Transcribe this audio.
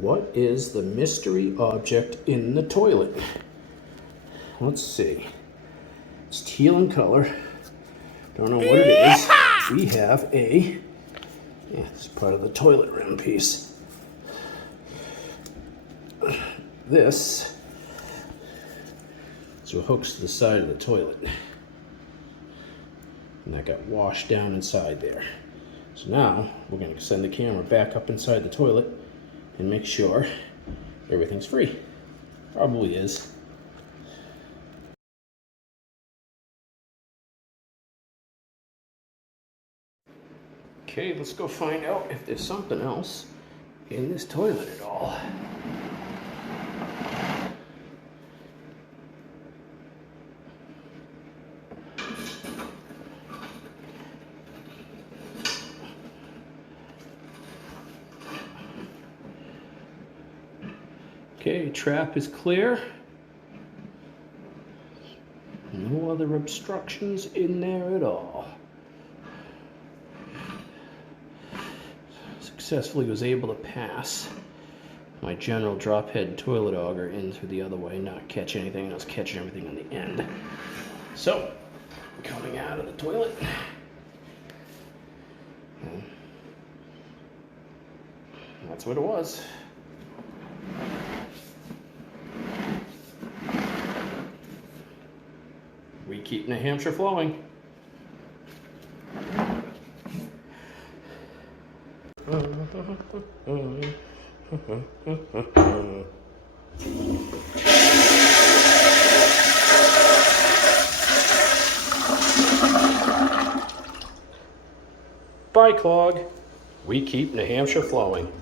What is the mystery object in the toilet? Let's see. It's teal in color. Don't know what it is. We have it's part of the toilet rim piece. This is what hooks to the side of the toilet. And that got washed down inside there. So now we're going to send the camera back up inside the toilet and make sure everything's free. Probably is. Okay, let's go find out if there's something else in this toilet at all. Okay, trap is clear. No other obstructions in there at all. Successfully was able to pass my general drop head toilet auger in through the other way, not catch anything. I was catching everything on the end. So, coming out of the toilet. And that's what it was. We keep New Hampshire flowing. Bye, clog. We keep New Hampshire flowing.